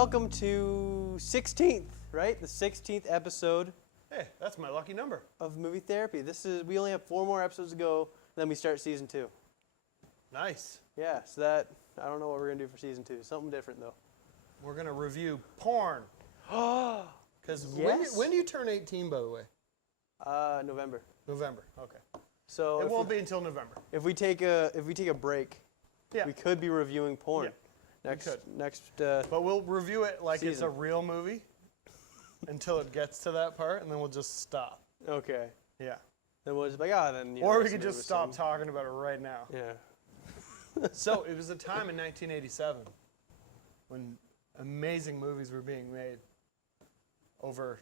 welcome to 16th, right? The 16th episode Hey, that's my lucky number. of Movie Therapy. We only have 4 more episodes to go, then we start season 2. Nice. Yeah, so I don't know what we're going to do for season 2. Something different, though. We're going to review porn. Because Yes. when do you turn 18, by the way? November. November. Okay. So It won't be until November. if we take a break, Yeah. we could be reviewing porn. Yeah, Next. But we'll review it like it's Season. a real movie until it gets to that part, and then we'll just stop. Okay. Yeah. Then we'll just be like, then. Or we listen could to it just with stop some- talking about it right now. Yeah. So it was a time in 1987 when amazing movies were being made over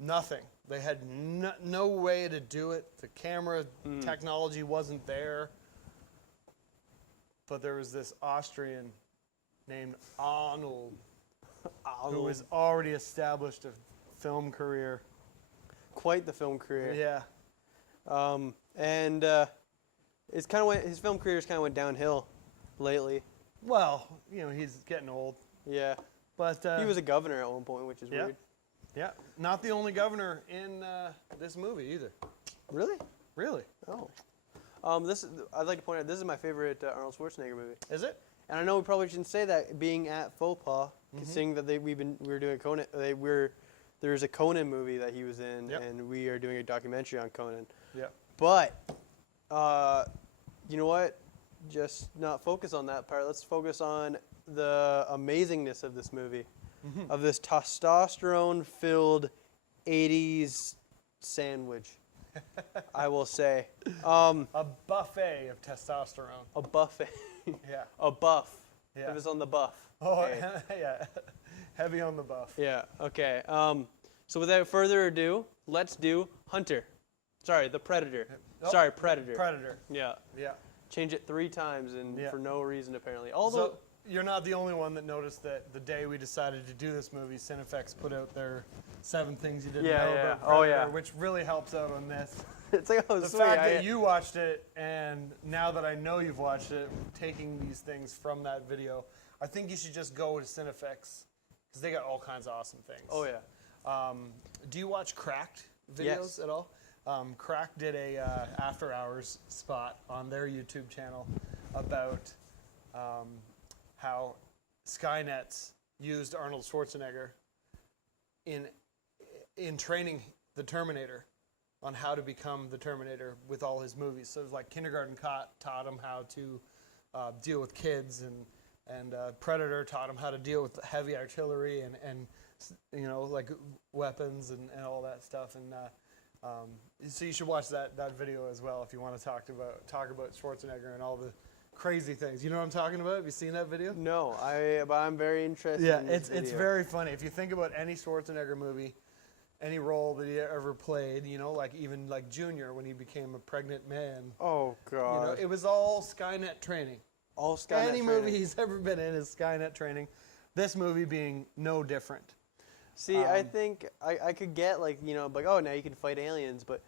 nothing. They had no way to do it. The camera technology wasn't there. But there was this Austrian named Arnold who was already established a film career. Quite the film career. Yeah. And his film career's kind of went downhill lately. Well, he's getting old. Yeah. But He was a governor at one point, which is yeah. weird. Yeah. Not the only governor in this movie either. Really? Really? Oh. I'd like to point out, this is my favorite Arnold Schwarzenegger movie. Is it? And I know we probably shouldn't say that, being at FauxPop, seeing that we were doing Conan. There's a Conan movie that he was in, Yep. and we are doing a documentary on Conan. Yeah. But, you know what? Just not focus on that part. Let's focus on the amazingness of this movie, of this testosterone-filled 80s sandwich, I will say. A buffet of testosterone. A buffet. Yeah. A buff. Yeah. It was on the buff. Oh, Okay. yeah. Heavy on the buff. Yeah, okay. So without further ado, let's do Hunter. Sorry, the Predator. Oh, Sorry, Predator. Predator. Yeah. Yeah. Change it 3 times and Yeah. for no reason, apparently. Although, So you're not the only one that noticed that the day we decided to do this movie, Cinefx put out their 7 things you didn't Yeah, know yeah. about Oh, Predator, yeah. which really helps out on this. it's like, oh, The sweet. fact that you watched it, and now that I know you've watched it, taking these things from that video, I think you should just go to Cinefx, because they got all kinds of awesome things. Oh, yeah. Do you watch Cracked videos Yes. at all? Cracked did a after hours spot on their YouTube channel about how Skynet's used Arnold Schwarzenegger in training the Terminator on how to become the Terminator with all his movies. So it was like Kindergarten taught him how to deal with kids, and Predator taught him how to deal with heavy artillery and like weapons and all that stuff. And so you should watch that video as well if you want to talk about Schwarzenegger and all the crazy things. You know what I'm talking about? Have you seen that video? No, but I'm very interested Yeah, in this it's video. very funny. If you think about any Schwarzenegger movie, any role that he ever played, like even like Junior when he became a pregnant man, Oh, God. it was all Skynet training. All Skynet Any training. movie he's ever been in is Skynet training. This movie being no different. See, I think I could get like, oh, now you can fight aliens, but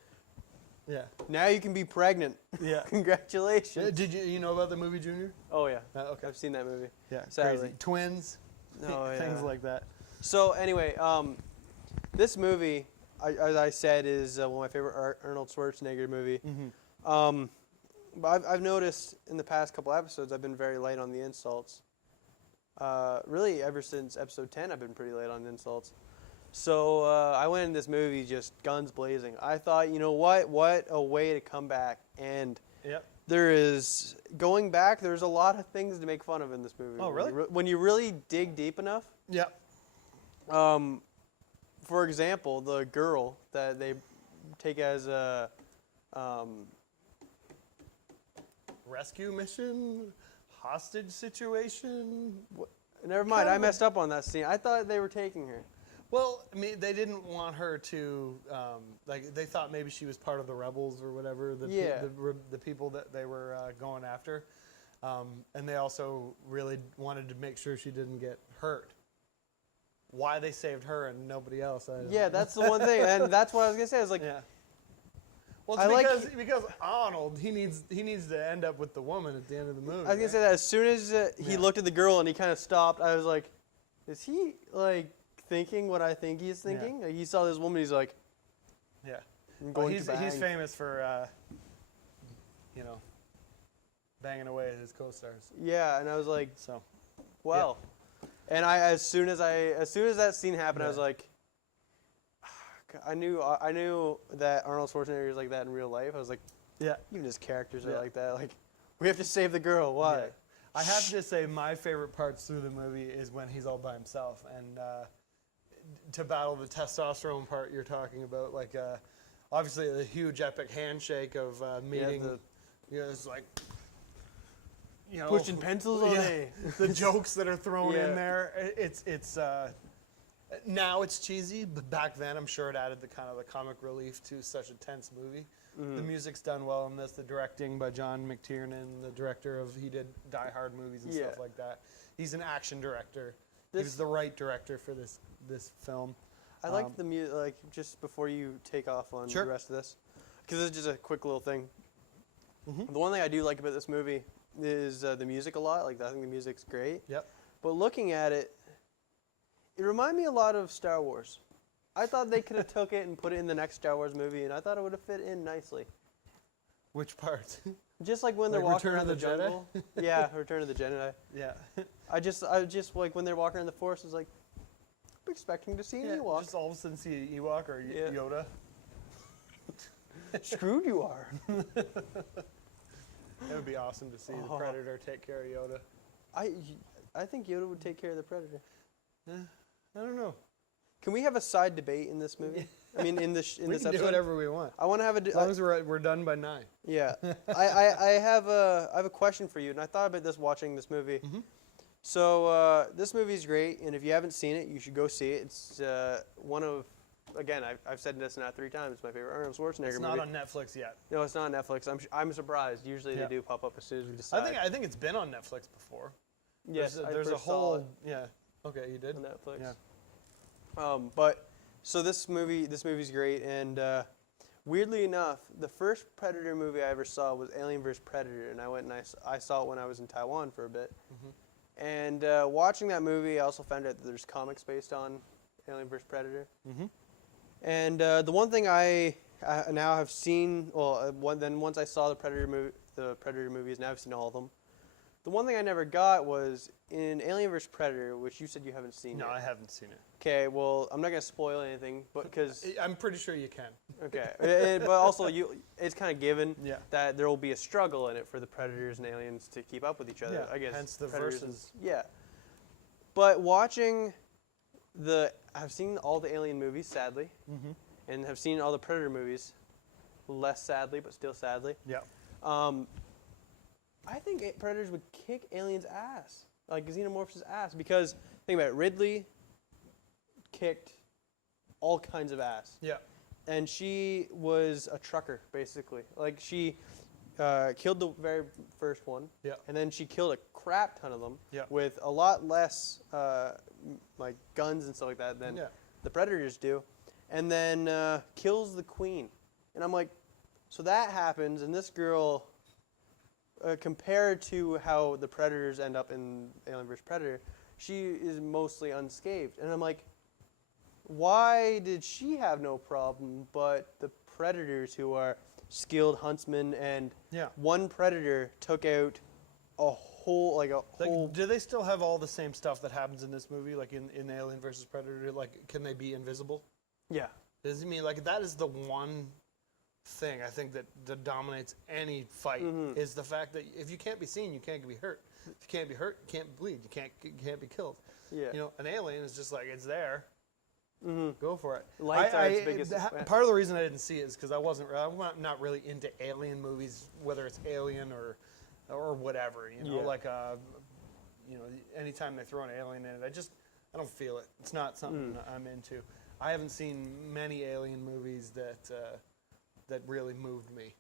Yeah. now you can be pregnant. Yeah. Congratulations. Did you know about the movie Junior? Oh, yeah. Okay. I've seen that movie. Yeah. Sadly. Crazy. Twins. Oh, yeah. Things like that. So anyway, this movie, as I said, is one of my favorite Arnold Schwarzenegger movie. But I've noticed in the past couple episodes I've been very light on the insults. Really, ever since episode 10, I've been pretty light on insults. So I went in this movie just guns blazing. I thought, you know what a way to come back. And Yep. there's a lot of things to make fun of in this movie. Oh, really? When you really dig deep enough. Yep. For example, the girl that they take as a Rescue mission, hostage situation. never mind, Kind I of messed up on that scene. I thought they were taking her. Well, I mean, they didn't want her to, they thought maybe she was part of the rebels or whatever, the people that they were going after. And they also really wanted to make sure she didn't get hurt. Why they saved her and nobody else. Yeah, that's the one thing, and that's what I was gonna say. I was like, yeah. Well, it's because Arnold, he needs to end up with the woman at the end of the movie. I was gonna say that as soon as he looked at the girl and he kind of stopped, I was like, is he like thinking what I think he's thinking? Yeah. Like, he saw this woman, he's like, Yeah. I'm Well, going to bang. he's famous for, banging away at his co-stars. Yeah, and I was like, So. well, and as soon as that scene happened, I was like, I knew that Arnold Schwarzenegger is like that in real life. I was like, Yeah. even his characters are like that. Like, we have to save the girl. Why? Yeah. I have to say my favorite parts through the movie is when he's all by himself and to battle the testosterone part you're talking about. Like, obviously the huge epic handshake of meeting. It's like, Pushing pencils all day. The jokes that are thrown Yeah. in there. It's now it's cheesy, but back then I'm sure it added the kind of the comic relief to such a tense movie. The music's done well in this. The directing by John McTiernan, the director he did Die Hard movies and stuff like that. He's an action director. He was the right director for this film. I like the music. Like, just before you take off on the rest of this, because it's just a quick little thing. The one thing I do like about this movie is the music a lot. Like, I think the music's great. Yep. But looking at it, it reminded me a lot of Star Wars. I thought they could have took it and put it in the next Star Wars movie, and I thought it would have fit in nicely. Which part? Just like when they're Like walking Return around of the the Jedi? jungle. Yeah, Return of the Jedi. Yeah. I just like when they're walking around the forest, it's like, I'm expecting to see an Ewok. Just all of a sudden see an Ewok or Yoda. Screwed you are. It would be awesome to see the Predator take care of Yoda. I think Yoda would take care of the Predator. I don't know. Can we have a side debate in this movie? I mean, in this We can episode. do whatever we want. I want to have As long as we're done by 9. Yeah, I have a question for you, and I thought about this watching this movie. So this movie's great, and if you haven't seen it, you should go see it. It's one of, again, I've said this now 3 times. It's my favorite Arnold Schwarzenegger It's movie. not on Netflix yet. No, it's not on Netflix. I'm surprised. Usually they do pop up as soon as we decide. I think it's been on Netflix before. Yes, There's a first saw whole it Okay, you did. on Netflix. Yeah. But so this movie's great, and weirdly enough, the first Predator movie I ever saw was Alien vs. Predator, and I went and I saw it when I was in Taiwan for a bit. And watching that movie, I also found out that there's comics based on Alien vs. Predator. And the one thing I now have seen, once I saw the Predator movies, now I've seen all of them. The one thing I never got was in Alien vs. Predator, which you said you haven't seen No, yet. I haven't seen it. Okay, well, I'm not going to spoil anything, but because... I'm pretty sure you can. Okay, but also it's kind of given Yeah. that there will be a struggle in it for the Predators and aliens to keep up with each other. Yeah, I guess. hence the Predators versus. Yeah. But watching I've seen all the Alien movies, sadly, and have seen all the Predator movies, less sadly, but still sadly. Yeah. I think Predators would kick aliens' ass, like Xenomorphs' ass, because think about it, Ridley kicked all kinds of ass. Yeah. And she was a trucker, basically. Like, she killed the very first one. Yeah. And then she killed a crap ton of them Yeah. with a lot less, like, guns and stuff like that than the Predators do. And then kills the queen. And I'm like, so that happens, and this girl, compared to how the Predators end up in Alien vs. Predator, she is mostly unscathed. And I'm like, why did she have no problem, but the Predators, who are skilled huntsmen, and one Predator took out a whole, Do they still have all the same stuff that happens in this movie, like in Alien vs. Predator? Like, can they be invisible? Yeah. Does it mean, like, that is the one thing I think that dominates any fight is the fact that if you can't be seen, you can't be hurt. If you can't be hurt, you can't bleed. You can't be killed. Yeah. You know, an alien is just like, it's there. Go for it. Lights are its biggest. Part of the reason I didn't see it is because I'm not really into alien movies, whether it's Alien or whatever. You know, like anytime they throw an alien in it, I don't feel it. It's not something I'm into. I haven't seen many alien movies that really moved me.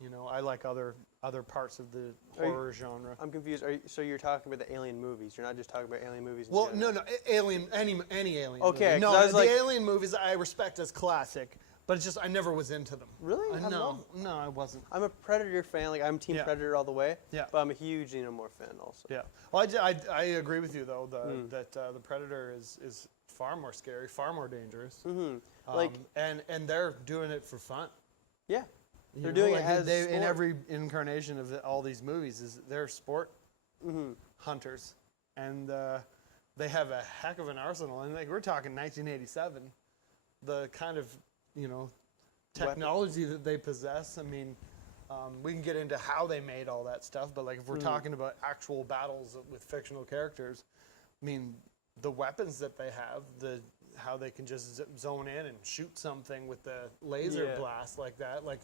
You know, I like other parts of the horror genre. I'm confused. So you're talking about the Alien movies? You're not just talking about Alien movies? Well, no, Alien, any Alien. Okay, movie. No, I was the like, Alien movies I respect as classic, But it's just I never was into them. Really? No, I wasn't. I'm a Predator fan. Like I'm Team Predator all the way. Yeah. But I'm a huge Xenomorph fan also. Yeah. Well, I agree with you though that the Predator is far more scary, far more dangerous. Like and they're doing it for fun. Yeah. They're You know, doing like it as in sport. every incarnation of all these movies is they're sport hunters, and they have a heck of an arsenal. And like we're talking 1987, the kind of technology that they possess. I mean, we can get into how they made all that stuff, but like if we're talking about actual battles with fictional characters, I mean, the weapons that they have, how they can just zone in and shoot something with the laser blast like that. Like,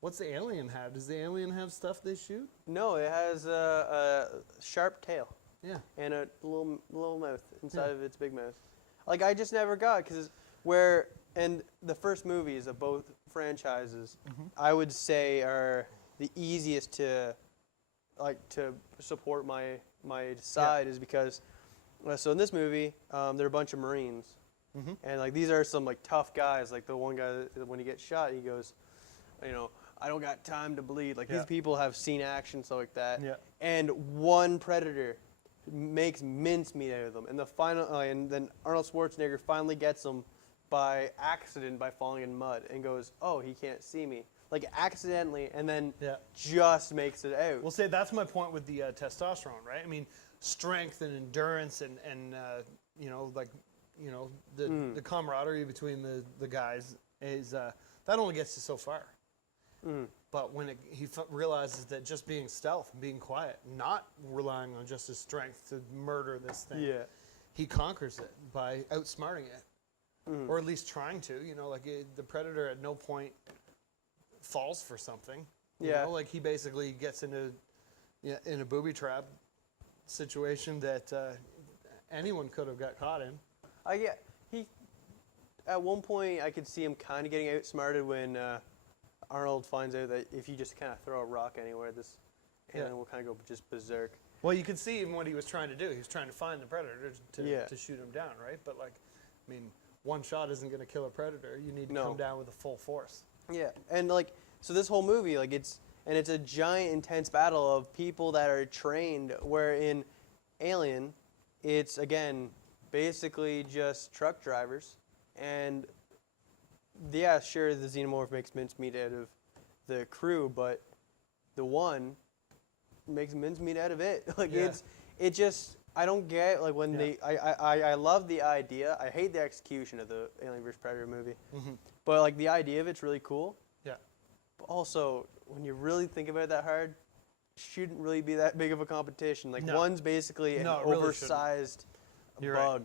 what's the alien have? Does the alien have stuff they shoot? No, it has a sharp tail. Yeah. And a little mouth inside of its big mouth. Like I just never got because and the first movies of both franchises, I would say are the easiest to support my side is because so in this movie there are a bunch of Marines and like these are some like tough guys. Like the one guy when he gets shot he goes, I don't got time to bleed. Like these people have seen action stuff like that. Yeah. And one Predator makes mincemeat out of them. And the final and then Arnold Schwarzenegger finally gets them by accident by falling in mud and goes, "Oh, he can't see me." Like accidentally, and then just makes it out. Well, say that's my point with the testosterone, right? I mean, strength and endurance and the camaraderie between the guys is that only gets you so far. But when he realizes that just being stealth and being quiet, not relying on just his strength to murder this thing, he conquers it by outsmarting it. Or at least trying to, the Predator at no point falls for something. You know, like he basically gets in a booby trap situation that anyone could have got caught in. He at one point I could see him kind of getting outsmarted when Arnold finds out that if you just kind of throw a rock anywhere, this alien will kind of go just berserk. Well, you could see even what he was trying to do. He was trying to find the Predator to shoot him down, right? But one shot isn't going to kill a Predator. You need to come down with a full force. Yeah, and so this whole movie, it's a giant, intense battle of people that are trained. Where in Alien, it's again basically just truck drivers, and sure the Xenomorph makes mincemeat out of the crew, but the one makes mincemeat out of it. It just. I don't get when I love the idea. I hate the execution of the Alien vs Predator movie, but the idea of it's really cool. Yeah. But also, when you really think about it that hard, it shouldn't really be that big of a competition. One's basically an oversized bug. Right.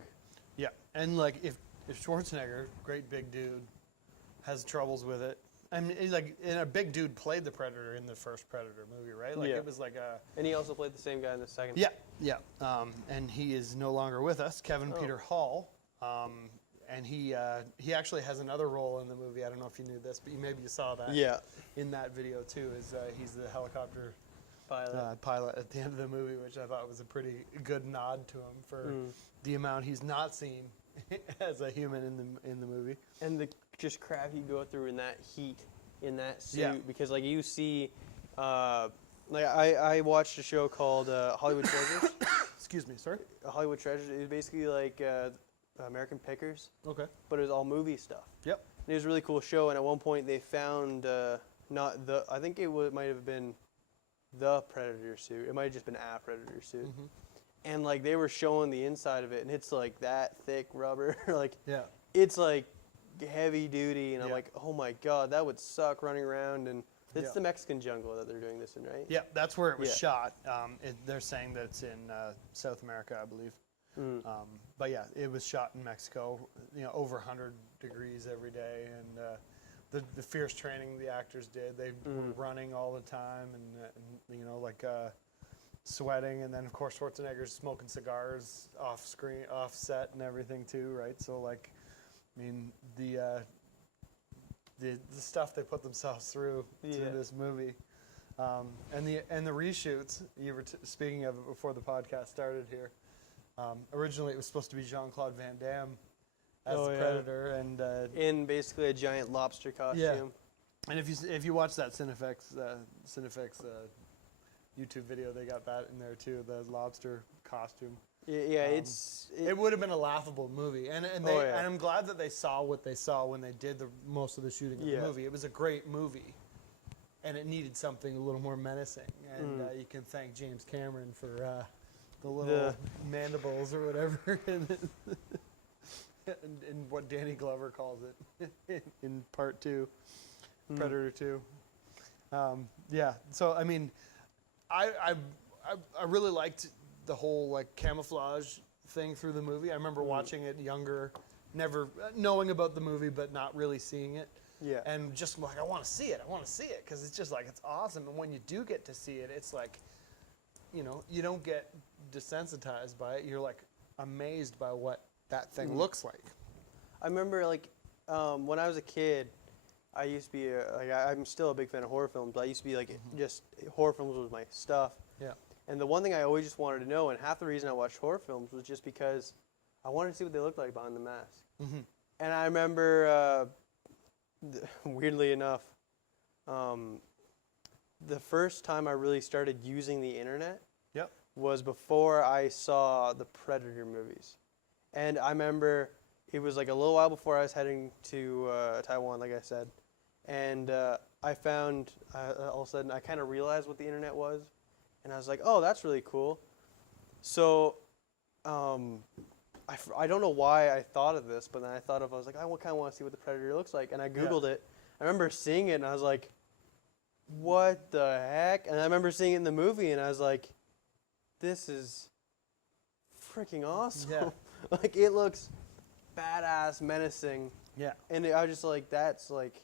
Yeah, and if Schwarzenegger, great big dude, has troubles with it. I mean, and a big dude played the Predator in the first Predator movie, right? It was And he also played the same guy in the second. Yeah. And he is no longer with us, Kevin Peter Hall. And he actually has another role in the movie. I don't know if you knew this, but maybe you saw that. Yeah. In that video too, he's the helicopter pilot at the end of the movie, which I thought was a pretty good nod to him for the amount he's not seen as a human in the movie. And the just crap you go through in that heat, in that suit, because you see, I watched a show called Hollywood Treasures. Excuse me, sorry. Hollywood Treasures. It was basically American Pickers. Okay. But it was all movie stuff. Yep. And it was a really cool show, and at one point they found I think it might have been the Predator suit. It might have just been a Predator suit. And they were showing the inside of it, and it's that thick rubber. It's heavy duty, and I'm like, oh my god, that would suck running around. And it's the Mexican jungle that they're doing this in, right? Yeah, that's where it was shot. They're saying that it's in South America, I believe. But yeah, it was shot in Mexico. Over 100 degrees every day, and the fierce training the actors did. They were running all the time, and sweating, and then of course Schwarzenegger's smoking cigars off screen, off set, and everything too, right? So the stuff they put themselves through this movie, and the reshoots. You were speaking of it before the podcast started here. Originally, it was supposed to be Jean-Claude Van Damme as the Predator, and in basically a giant lobster costume. Yeah. And if you watch that Cinefex YouTube video, they got that in there too, the lobster costume. Yeah, it would have been a laughable movie, and I'm glad that they saw what they saw when they did most of the shooting of the movie. It was a great movie, and it needed something a little more menacing. And you can thank James Cameron for the little mandibles or whatever, and what Danny Glover calls it in Part 2, Predator 2. Yeah, so I mean, I really liked the whole like camouflage thing through the movie. I remember watching it younger, never knowing about the movie but not really seeing it. Yeah. And just like I want to see it because it's just like it's awesome. And when you do get to see it, it's like, you know, you don't get desensitized by it. You're like amazed by what that thing looks like. I remember like when I was a kid, I used to be I'm still a big fan of horror films, but I used to be like just horror films was my stuff. Yeah. And the one thing I always just wanted to know, and half the reason I watched horror films was just because I wanted to see what they looked like behind the mask. And I remember, weirdly enough, the first time I really started using the internet was before I saw the Predator movies. And I remember it was like a little while before I was heading to Taiwan, like I said. And I found, all of a sudden, I kind of realized what the internet was. And I was like, oh, that's really cool. So I don't know why I thought of this, but then I was like, I kind of want to see what the Predator looks like. And I Googled it. I remember seeing it, and I was like, what the heck? And I remember seeing it in the movie, and I was like, this is freaking awesome. Yeah. Like, it looks badass, menacing. Yeah. And I was just like, that's like,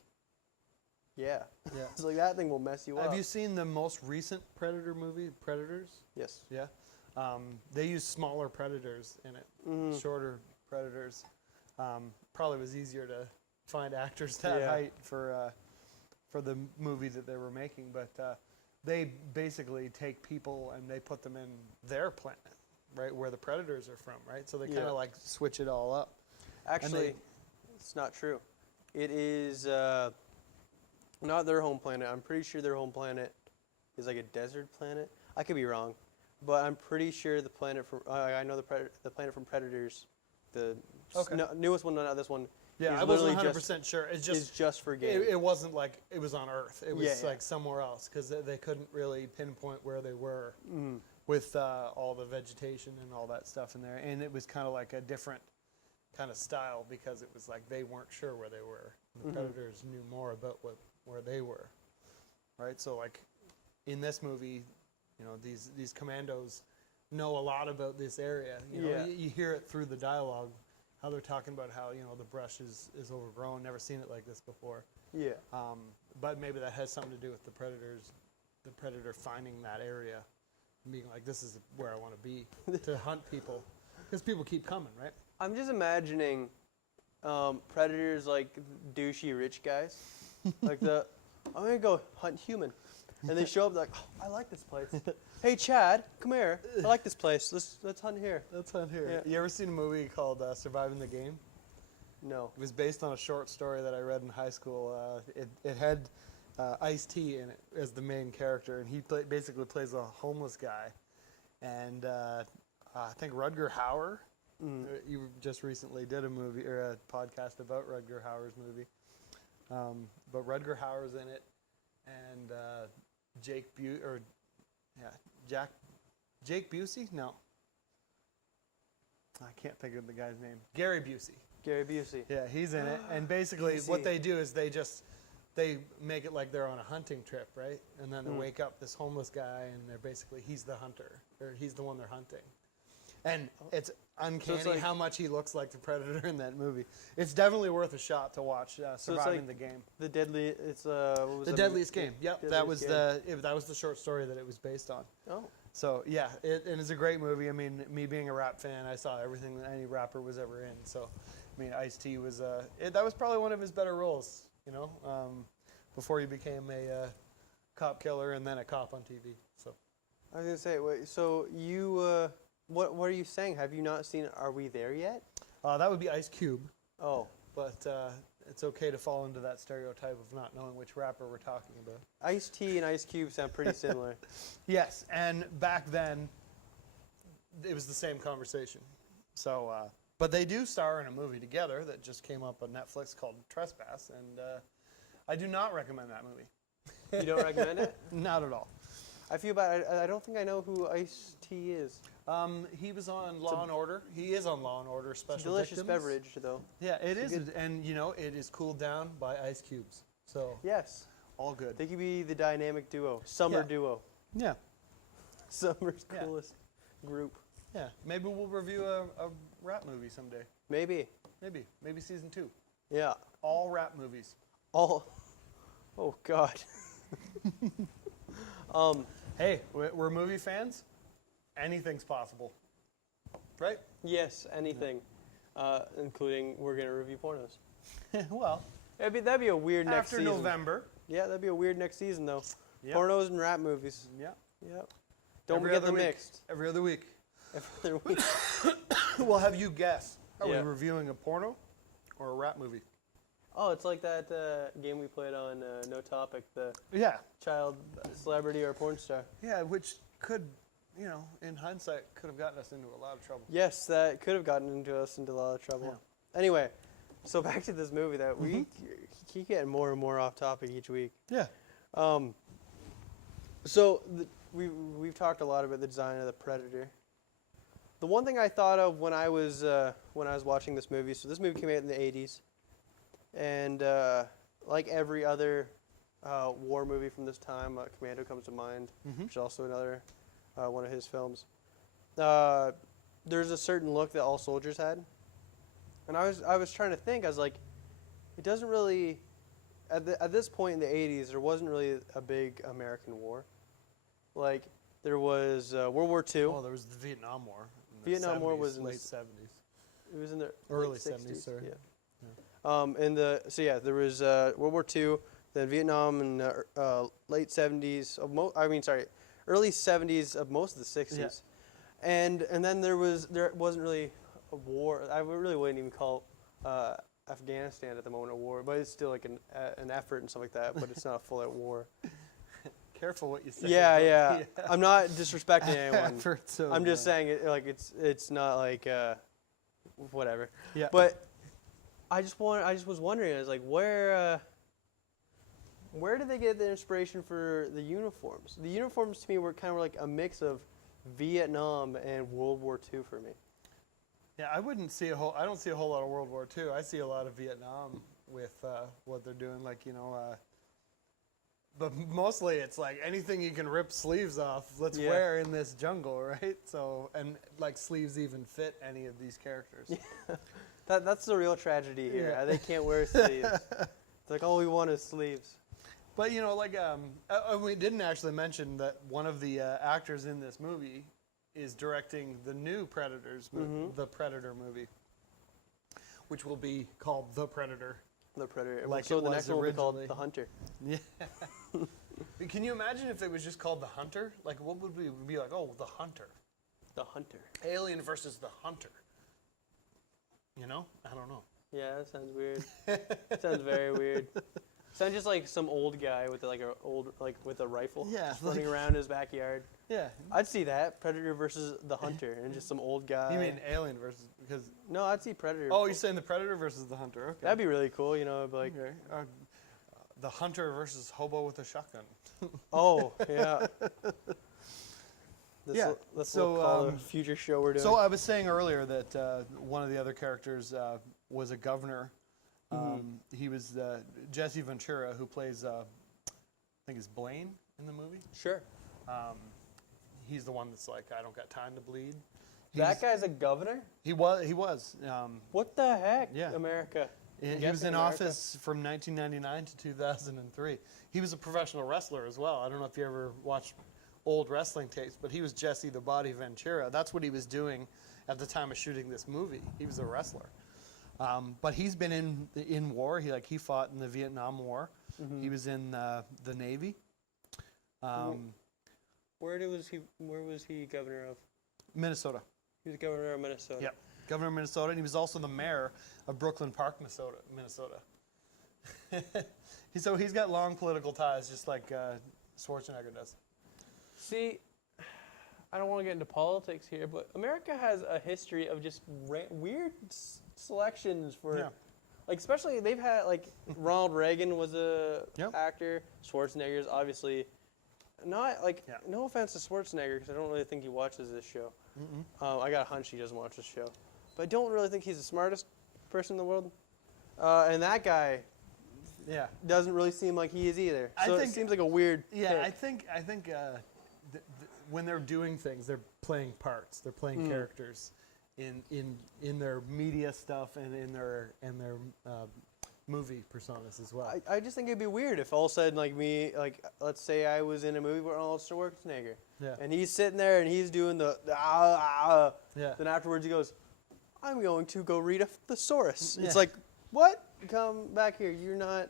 yeah. It's like that thing will mess you up. Have you seen the most recent Predator movie, Predators? Yes. Yeah. They use smaller predators in it, shorter predators. Probably was easier to find actors that height for the movie that they were making, but they basically take people and they put them in their planet, right, where the predators are from, right? So they kind of like switch it all up. Actually, it's not true. It is not their home planet. I'm pretty sure their home planet is like a desert planet. I could be wrong, but I'm pretty sure the planet from I know the planet from Predators, the newest one, not this one. Yeah, I wasn't 100% sure. It's just for game. It wasn't like it was on Earth. It was like somewhere else because they couldn't really pinpoint where they were with all the vegetation and all that stuff in there. And it was kind of like a different kind of style because it was like they weren't sure where they were. The Predators knew more about where they were, right? So like in this movie, you know, these commandos know a lot about this area. You know, you hear it through the dialogue. How they're talking about how, you know, the brush is overgrown, never seen it like this before. Yeah. But maybe that has something to do with the predator finding that area and being like, this is where I want to be to hunt people. Because people keep coming, right? I'm just imagining predators like douchey rich guys. Like I'm going to go hunt human. And they show up like, oh, I like this place. Hey, Chad, come here. I like this place. Let's hunt here. Let's hunt here. Yeah. You ever seen a movie called Surviving the Game? No. It was based on a short story that I read in high school. It had Ice-T in it as the main character, and he basically plays a homeless guy. And I think Rutger Hauer, you just recently did a movie or a podcast about Rutger Hauer's movie. But Rutger Hauer's in it, and Jake Busey? No. I can't think of the guy's name. Gary Busey. Gary Busey. Yeah, he's in it. And basically what they do is they make it like they're on a hunting trip, right? And then they wake up this homeless guy and he's the hunter, or he's the one they're hunting. And it's uncanny how much he looks like the Predator in that movie. It's definitely worth a shot to watch. Surviving the Game. The Deadly. It's what was the Deadliest Game. Yep, that was the short story that it was based on. Oh. So yeah, and it's a great movie. I mean, me being a rap fan, I saw everything that any rapper was ever in. So, I mean, Ice-T was that was probably one of his better roles. You know, before he became a cop killer and then a cop on TV. So. I was gonna say, wait. So what are you saying? Have you not seen Are We There Yet? That would be Ice Cube. Oh. but it's okay to fall into that stereotype of not knowing which rapper we're talking about. Ice-T and Ice Cube sound pretty similar. Yes, and back then, it was the same conversation. So, but they do star in a movie together that just came up on Netflix called Trespass, and I do not recommend that movie. You don't recommend it? Not at all. I feel bad. I don't think I know who Ice-T is. He was on Law and Order. He is on Law and Order Special Delicious Victims. beverage, though. Yeah, it is, and you know, it is cooled down by ice cubes. So Yes. all good. They could be the dynamic duo. Summer duo. Yeah, Summer's Yeah. coolest group. yeah. Maybe we'll review a rap movie someday. Maybe. Maybe season 2. Yeah. All rap movies. All. Oh, God. Hey, we're movie fans. Anything's possible, right? Yes, anything. Including we're going to review pornos. Well, That'd be a weird next after season. November. Yeah, that'd be a weird next season, though. Yep. Pornos and rap movies. Yeah. Yep. Don't Every forget other the week. mixed. Every other week. Every other week. We'll have you guess. Are Yeah. we reviewing a porno or a rap movie? Oh, it's like that game we played on No Topic, the Yeah. child celebrity or porn star. Yeah, which could, you know, in hindsight, could have gotten us into a lot of trouble. Yes, that could have gotten us into a lot of trouble. Yeah. Anyway, so back to this movie that we keep getting more and more off topic each week. Yeah. So we've talked a lot about the design of the Predator. The one thing I thought of when I was watching this movie, so this movie came out in the 80s, and like every other war movie from this time, Commando comes to mind, which is also another one of his films. There's a certain look that all soldiers had, and I was trying to think. I was like, it doesn't really. At this point in the 80s, there wasn't really a big American war. Like, there was World War II. Oh, there was the Vietnam War. Vietnam War was in late the 70s. It was in the Early late 70s, sorry. Yeah. There was World War II, then Vietnam in late 70s. Early 70s of most of the 60s. Yeah. And then there wasn't really a war. I really wouldn't even call Afghanistan at the moment a war, but it's still like an effort and stuff like that. But it's not a full-out war. Careful what you say. Yeah. I'm not disrespecting anyone. Efforts of, I'm just saying it's not like whatever. Yeah. But I just was wondering, I was like, where did they get the inspiration for the uniforms? The uniforms to me were kind of like a mix of Vietnam and World War II for me. Yeah, I don't see a whole lot of World War II. I see a lot of Vietnam with what they're doing, like, you know, but mostly it's like anything you can rip sleeves off, let's wear in this jungle, right? So, and like sleeves even fit any of these characters. Yeah. That's the real tragedy here. Yeah. They can't wear sleeves. It's like all we want is sleeves. But, you know, like, we didn't actually mention that one of the actors in this movie is directing the new Predators movie, the Predator movie, which will be called The Predator. The Predator. Like so it the was next one will be called originally. The Hunter. Yeah. Can you imagine if it was just called The Hunter? Like, what would we be like? Oh, The Hunter. The Hunter. Alien versus The Hunter. You know? I don't know. Yeah, that sounds weird. Sounds very weird. Sounds just like some old guy with with a rifle. Yeah, just running around his backyard. Yeah. I'd see that Predator versus the Hunter, and just some old guy. You mean Alien versus because? No, I'd see Predator. Oh, you're saying the Predator versus the Hunter? Okay. That'd be really cool. You know, it'd be like, Okay. The Hunter versus Hobo with a shotgun. oh yeah. Yeah, Let's so, call the future show we're doing. So I was saying earlier that one of the other characters was a governor. He was Jesse Ventura, who plays, I think it's Blaine in the movie. Sure. He's the one that's like, I don't got time to bleed. That guy's a governor? He was. What the heck? Yeah. America. He was guessing in America. office from 1999 to 2003. He was a professional wrestler as well. I don't know if you ever watched old wrestling tapes, but he was Jesse the Body Ventura. That's what he was doing at the time of shooting this movie. He was a wrestler. But he's been in war. He fought in the Vietnam War. He was in the Navy. Where was he governor of? Minnesota. He was governor of Minnesota. Yep. governor of Minnesota, and he was also the mayor of Brooklyn Park, Minnesota. So he's got long political ties, just like Schwarzenegger does. See, I don't want to get into politics here, but America has a history of just weird selections for, like, especially they've had, like, Ronald Reagan was a actor. Schwarzenegger's obviously not, like, no offense to Schwarzenegger, because I don't really think he watches this show. I got a hunch he doesn't watch this show. But I don't really think he's the smartest person in the world. And that guy doesn't really seem like he is either. So it seems like a weird pick. I think when they're doing things, they're playing parts. They're playing characters in their media stuff and in their movie personas as well. I just think it'd be weird if all of a sudden, like me, like let's say I was in a movie with Arnold Schwarzenegger, and he's sitting there and he's doing the then afterwards he goes, "I'm going to go read a thesaurus." It's like, what? Come back here. You're not.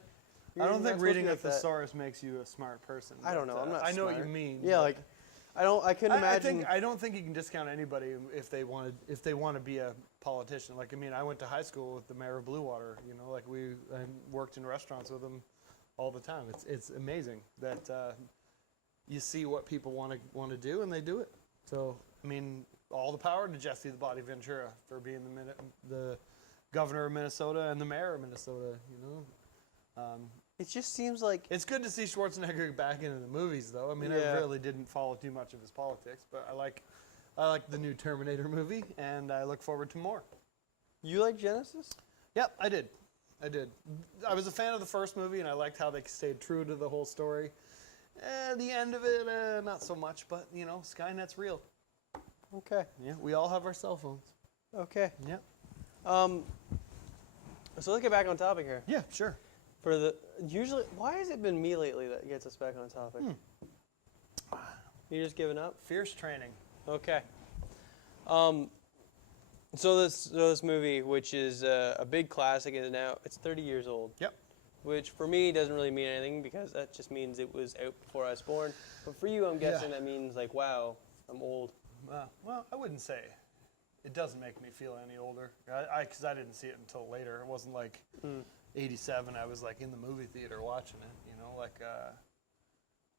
I don't think reading a thesaurus makes you a smart person. I don't know. I'm not. I know smart. what you mean. Yeah, like I couldn't imagine. I don't think you can discount anybody if they want to be a politician. Like, I mean, I went to high school with the mayor of Bluewater. You know, like I worked in restaurants with him all the time. It's amazing that you see what people want to do and they do it. So, I mean, all the power to Jesse the Body Ventura for being the governor of Minnesota and the mayor of Minnesota. You know. It just seems like it's good to see Schwarzenegger back into the movies, though. I mean, I really didn't follow too much of his politics, but I like the new Terminator movie, and I look forward to more. You like Genesis? Yep, I did. I was a fan of the first movie, and I liked how they stayed true to the whole story. The end of it, not so much, but you know, Skynet's real. Okay. Yeah, we all have our cell phones. Okay. Yeah. So let's get back on topic here. Yeah, sure. Usually, why has it been me lately that gets us back on topic? You just giving up? Fierce training. Okay. So this movie, which is a big classic, and now it's 30 years old. Yep. Which for me doesn't really mean anything because that just means it was out before I was born. But for you, I'm guessing that means like, wow, I'm old. Well, I wouldn't say. It doesn't make me feel any older. Because I didn't see it until later. It wasn't like 87. I was like in the movie theater watching it. You know, like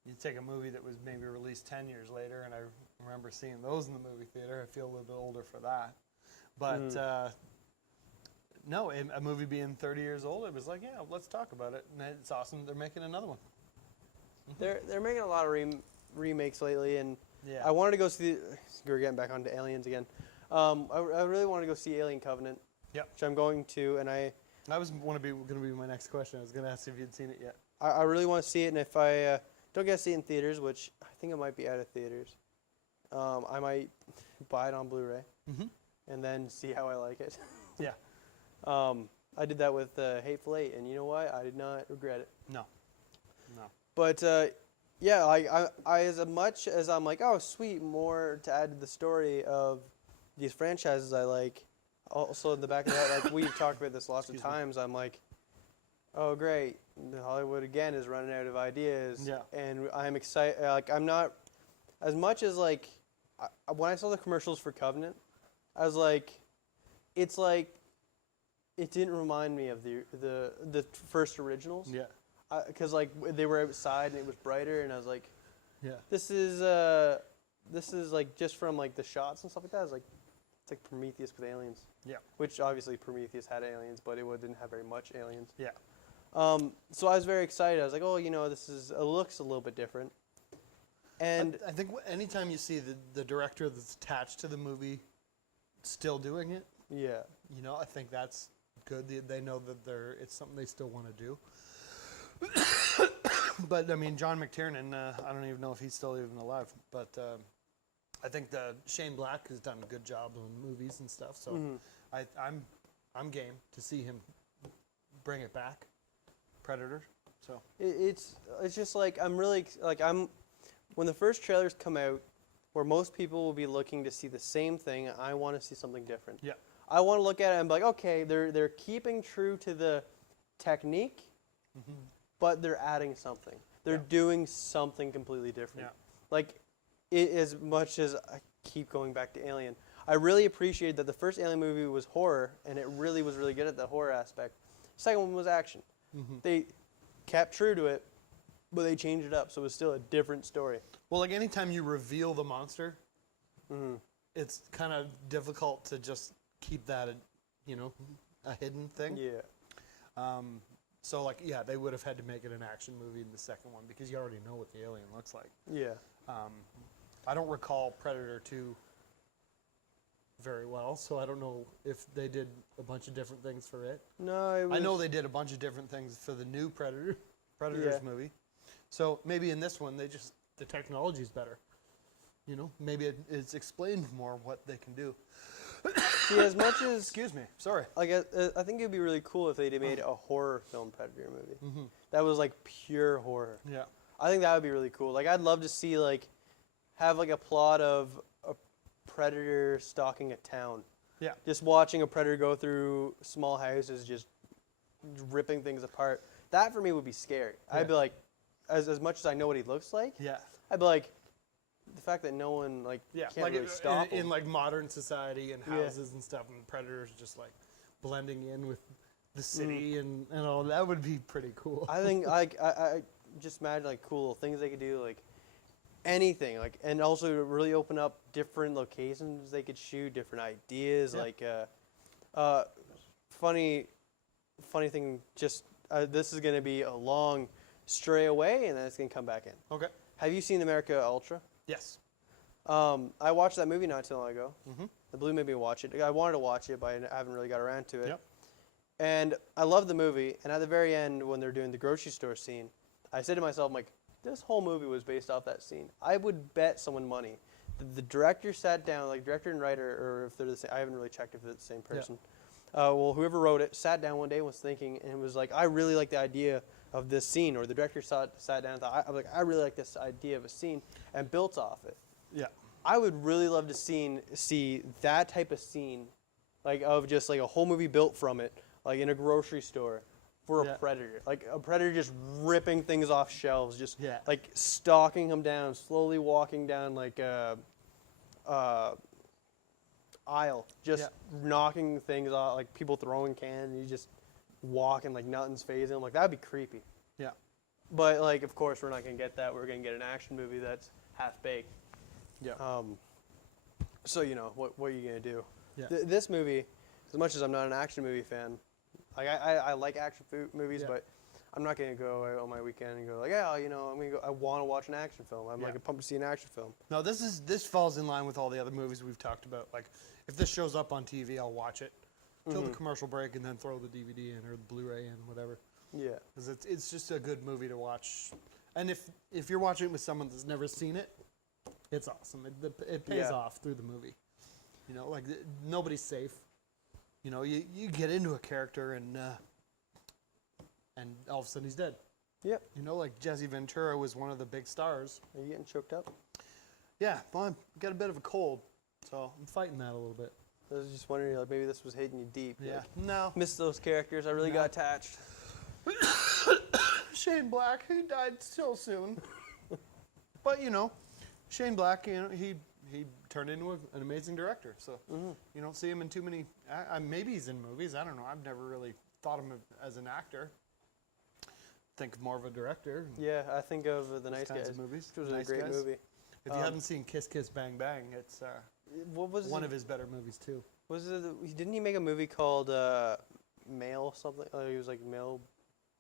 you take a movie that was maybe released 10 years later, and I remember seeing those in the movie theater. I feel a little bit older for that. But no, a movie being 30 years old, it was like, yeah, let's talk about it. And it's awesome. They're making another one. They're making a lot of remakes lately, and I wanted to go see. We're getting back onto Aliens again. I really want to go see Alien Covenant. Yep. Which I'm going to, and that was going to be my next question. I was going to ask if you'd seen it yet. I really want to see it, and if I don't get to see it in theaters, which I think it might be out of theaters, I might buy it on Blu-ray and then see how I like it. Yeah. I did that with Hateful Eight, and you know what? I did not regret it. No. But yeah, I as much as I'm like, oh, sweet, more to add to the story of these franchises I like. Also in the back of that, like we've talked about this lots of times, I'm like, oh great, Hollywood again is running out of ideas. Yeah. And I'm excited. Like I'm not as much as like when I saw the commercials for Covenant, I was like, it's like it didn't remind me of the first originals. Yeah. Because like they were outside and it was brighter, and I was like, yeah, this is like just from like the shots and stuff like that. It's like Prometheus with aliens. Yeah. Which obviously Prometheus had aliens, but it didn't have very much aliens. Yeah. So I was very excited. I was like, oh, you know, it looks a little bit different. And I think anytime you see the director that's attached to the movie still doing it, yeah, you know, I think that's good. They know that it's something they still want to do. But I mean, John McTiernan, I don't even know if he's still even alive, but I think Shane Black has done a good job on movies and stuff. So I'm game to see him bring it back, Predator. So it's just like when the first trailers come out, where most people will be looking to see the same thing, I want to see something different. Yeah, I want to look at it and be like, okay, they're keeping true to the technique. But they're adding something. They're doing something completely different. Yeah. Like, as much as I keep going back to Alien, I really appreciated that the first Alien movie was horror, and it really was really good at the horror aspect. The second one was action. They kept true to it, but they changed it up, so it was still a different story. Well, like anytime you reveal the monster, it's kind of difficult to just keep that, a hidden thing. Yeah. So, like, yeah, they would have had to make it an action movie in the second one because you already know what the alien looks like. Yeah. I don't recall Predator 2 very well, so I don't know if they did a bunch of different things for it. No, it was... I know they did a bunch of different things for the new Predators movie. So maybe in this one, the technology's better. Maybe it's explained more what they can do. See, as much as... Excuse me, sorry. Like, I think it'd be really cool if they made a horror film Predator movie. That was, like, pure horror. Yeah. I think that would be really cool. Like, I'd love to see, like, have, like, a plot of a predator stalking a town. Yeah. Just watching a predator go through small houses, just ripping things apart. That, for me, would be scary. Yeah. I'd be like, as much as I know what he looks like, Yeah. I'd be like, the fact that no one, like, can't like really stop him. in like modern society and houses and stuff, and predators just like blending in with the city and all that would be pretty cool. I think I just imagine like cool things they could do, like anything, like, and also to really open up different locations they could shoot, different ideas. Yeah. Like funny thing. Just this is gonna be a long stray away, and then it's gonna come back in. Okay. Have you seen America Ultra? Yes. I watched that movie not too long ago. The Blue made me watch it. I wanted to watch it, but I haven't really got around to it. Yep. And I love the movie. And at the very end, when they're doing the grocery store scene, I said to myself, I'm like, this whole movie was based off that scene. I would bet someone money. The director sat down, like director and writer, or if they're the same, I haven't really checked if they're the same person. Well, whoever wrote it sat down one day and was thinking, and was like, I really like the idea of this scene. Or the director sat down and thought, I really like this idea of a scene, and built off it. Yeah. I would really love to see that type of scene, like of just like a whole movie built from it, like in a grocery store, for a predator. Like a predator just ripping things off shelves, just like stalking them down, slowly walking down like a aisle, just knocking things off, like people throwing cans, and he's just walking like nothing's phasing him. Like that'd be creepy. Yeah. But like, of course, we're not gonna get that. We're gonna get an action movie that's half baked. Yeah. So what are you gonna do? Yeah. This movie, as much as I'm not an action movie fan, like I like action movies, but I'm not gonna go out on my weekend and go like, I'm gonna go. I want to watch an action film. I'm like pumped to see an action film. No, this falls in line with all the other movies we've talked about. Like, if this shows up on TV, I'll watch it till the commercial break and then throw the DVD in or the Blu-ray in, whatever. Yeah. Because it's just a good movie to watch. And if you're watching it with someone that's never seen it, it's awesome. It pays off through the movie. Like nobody's safe. You get into a character and all of a sudden he's dead. Yep. Like Jesse Ventura was one of the big stars. Are you getting choked up? Yeah, well, I've got a bit of a cold, so I'm fighting that a little bit. I was just wondering, like, maybe this was hitting you deep. Yeah. Like, No. Missed those characters. I really got attached. Shane Black, he died so soon. But, Shane Black, he turned into an amazing director. So you don't see him in too many. Maybe he's in movies. I don't know. I've never really thought of him as an actor. Think more of a director. Yeah, I think of The Nice Guys. Of movies. It was Nice a great Guys. movie. If you haven't seen Kiss Kiss Bang Bang, it's what was one of his better movies too. Was it? Didn't he make a movie called Mail something? He was like Mail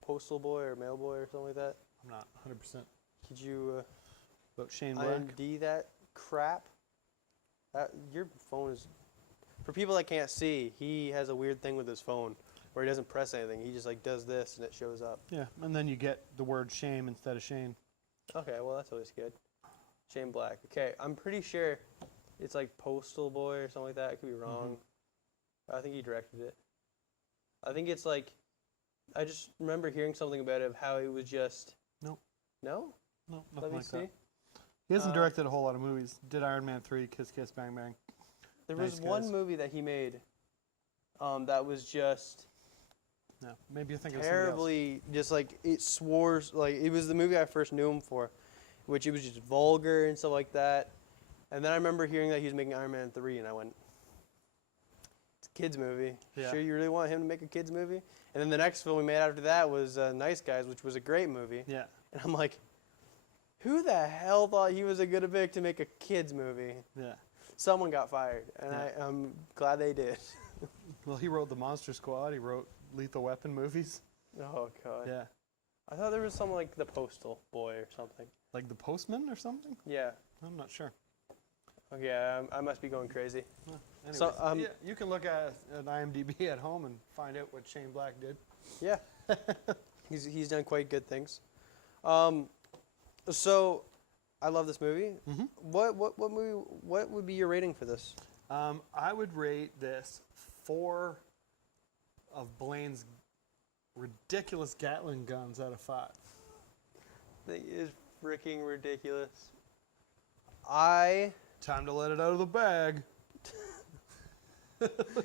Postal Boy or Mail Boy or something like that. I'm not 100%. Could you About Shane Black? IMD that crap? Your phone is... For people that can't see, he has a weird thing with his phone where he doesn't press anything. He just like does this and it shows up. Yeah, and then you get the word shame instead of Shane. Okay, well that's always good. Shane Black. Okay, I'm pretty sure it's like Postal Boy or something like that. I could be wrong. I think he directed it. I think it's like... I just remember hearing something about it, of how he was just... Nope. No? No, Let nothing me like see. that. He hasn't directed a whole lot of movies. Did Iron Man 3, Kiss Kiss Bang Bang. There Nice was one Guys. movie that he made that was just No, maybe you think terribly, just like it swore, like it was the movie I first knew him for, which it was just vulgar and stuff like that. And then I remember hearing that he was making Iron Man 3, and I went, kids movie. Yeah. Sure, you really want him to make a kids movie? And then the next film we made after that was Nice Guys, which was a great movie. Yeah. And I'm like, who the hell thought he was a good pick to make a kids movie? Yeah. Someone got fired, and I'm glad they did. Well, he wrote the Monster Squad. He wrote Lethal Weapon movies. Oh god. Yeah. I thought there was something like The Postal Boy or something. Like The Postman or something? Yeah. I'm not sure. Oh, yeah, I must be going crazy. Well, anyways, So, yeah, you can look at IMDb at home and find out what Shane Black did. Yeah. he's done quite good things. So I love this movie. Mhm. What would be your rating for this? I would rate this 4 of Blaine's ridiculous Gatling guns out of 5. Thing is freaking ridiculous. Time to let it out of the bag.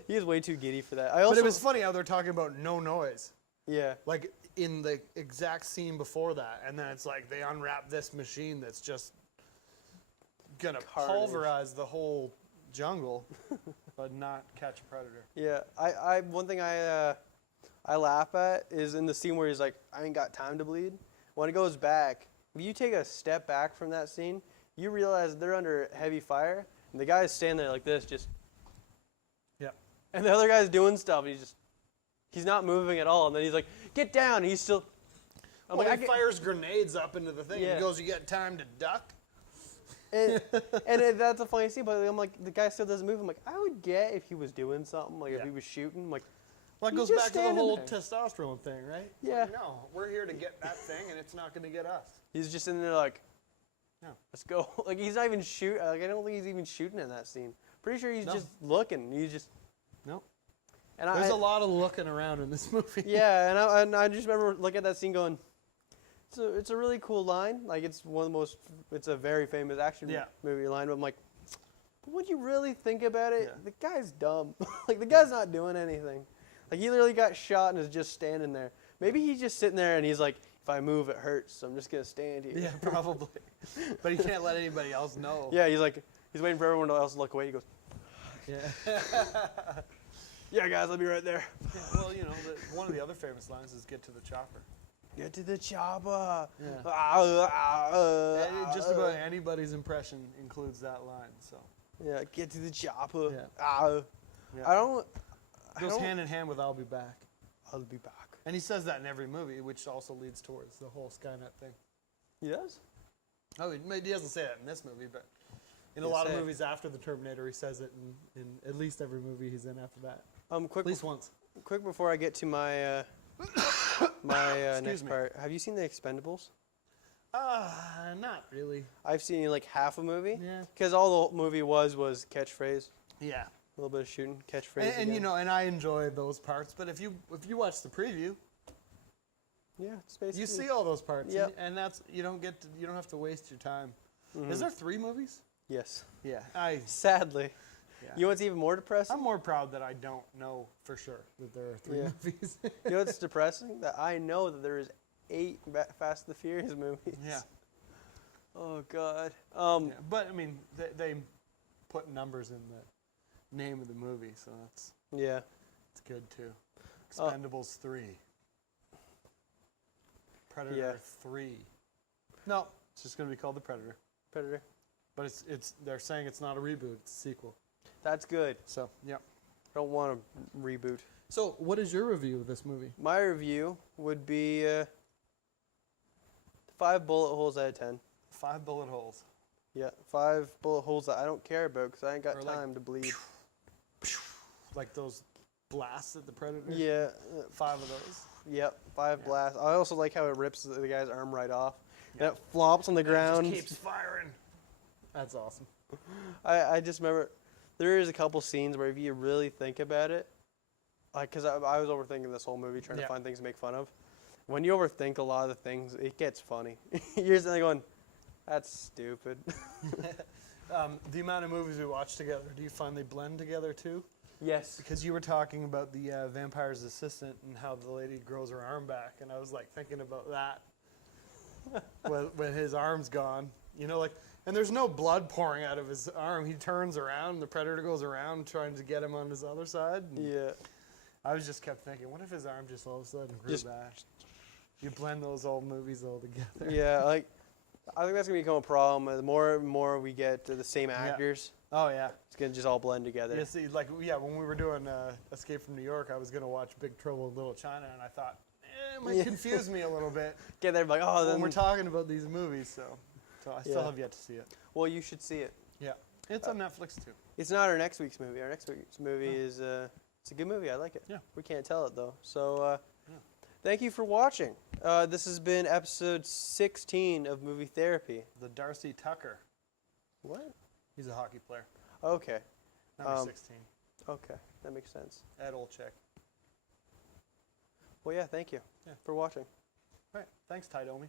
He is way too giddy for that. But it was funny how they're talking about no noise. Yeah. Like in the exact scene before that, and then it's like they unwrap this machine that's just gonna Carnage. pulverize the whole jungle, but not catch a predator. Yeah. One thing I laugh at is in the scene where he's like, I ain't got time to bleed. When it goes back, if you take a step back from that scene, you realize they're under heavy fire, and the guy's standing there like this, just. Yeah. And the other guy's doing stuff, and he's not moving at all. And then he's like, get down. And he's still. I'm Well, like, he fires grenades up into the thing. Yeah. He goes, you got time to duck? That's a funny scene, but I'm like, the guy still doesn't move. I'm like, I would get if he was doing something, like if Yeah. he was shooting. I'm like, Well, it He's goes just back to the standing whole there. testosterone thing, right? It's Yeah. like, no, we're here to get that thing, and it's not going to get us. he's just in there like, No. let's go. Like he's not even shooting. Like I don't think he's even shooting in that scene. Pretty sure he's No. just looking. He's just. No. And There's a lot of looking around in this movie. Yeah, and I just remember looking at that scene going, it's a really cool line. Like it's one of the most. It's a very famous action Yeah. movie line. But I'm like, but when you really think about it, Yeah. the guy's dumb. Like the guy's not doing anything. Like he literally got shot and is just standing there. Maybe he's just sitting there and he's like, if I move, it hurts. So I'm just gonna stand here. Yeah, probably. But he can't let anybody else know. Yeah, he's like, he's waiting for everyone else to look away. He goes, Yeah. yeah, guys, I'll be right there. Yeah, well, you know, one of the other famous lines is "Get to the chopper." Get to the chopper. Yeah. Just about anybody's impression includes that line. So Yeah, get to the chopper. Yeah. Yeah. I don't. goes hand in hand with "I'll be back," I'll be back. and he says that in every movie, which also leads towards the whole Skynet thing. He does? Oh, he doesn't say that in this movie, but in a He lot of said- movies after the Terminator, he says it in at least every movie he's in after that. Quick, At least once. quick before I get to my next Excuse me. part. Have you seen The Expendables? Not really. I've seen like half a movie. Yeah. Because all the movie was catchphrase, Yeah. a little bit of shooting, catchphrase. And you again. know, and I enjoy those parts. But if you watch the preview, Yeah, it's basically. you see all those parts. Yep. And that's you don't have to waste your time. Mhm. Is there 3 movies? Yes. Yeah. Sadly. Yeah. You know what's even more depressing? I'm more proud that I don't know for sure that there are 3 Yeah. movies. You know what's depressing? That I know that there is 8 Fast and the Furious movies. Yeah. Oh God. Yeah. But I mean, they put numbers in the name of the movie, so that's Yeah. good too. Expendables 3. Predator 3. No, it's just going to be called The Predator. Predator. But it's they're saying it's not a reboot, it's a sequel. That's good. So, yeah. Don't want to reboot. So, what is your review of this movie? My review would be 5 bullet holes out of 10. 5 bullet holes. Yeah, 5 bullet holes that I don't care about because I ain't got Or like time to bleed. Like those blasts at the Predator? Yeah. 5 of those. Yep, 5 Yeah. blasts. I also like how it rips the guy's arm right off. Yeah. And it flops on the And it ground. just keeps firing. That's awesome. I just remember there is a couple scenes where if you really think about it, like, because I was overthinking this whole movie trying to Yeah. find things to make fun of. When you overthink a lot of the things, it gets funny. You're sitting there going, that's stupid. The amount of movies we watch together, do you find they blend together too? Yes. Because you were talking about the vampire's assistant and how the lady grows her arm back, and I was like thinking about that. when his arm's gone. You know, like, and there's no blood pouring out of his arm. He turns around, and the Predator goes around trying to get him on his other side. Yeah. I was just kept thinking, what if his arm just all of a sudden grew back? You blend those old movies all together. Yeah, like, I think that's gonna become a problem. The more and more we get to the same actors, Oh yeah. it's gonna just all blend together. Yeah, see, like, yeah, when we were doing Escape from New York, I was gonna watch Big Trouble in Little China, and I thought, it might confuse me a little bit Get there, like, oh, when then we're talking about these movies. So I still have yet to see it. well, you should see it. Yeah, it's on Netflix too. It's not our next week's movie. Our next week's movie is it's a good movie. I like it. Yeah. We can't tell it though. So thank you for watching. This has been episode 16 of Movie Therapy. The Darcy Tucker. What? He's a hockey player. Okay. Number 16. Okay, that makes sense. Ed Olczyk. Well, yeah, thank you for watching. All right. Thanks, Ty Domi.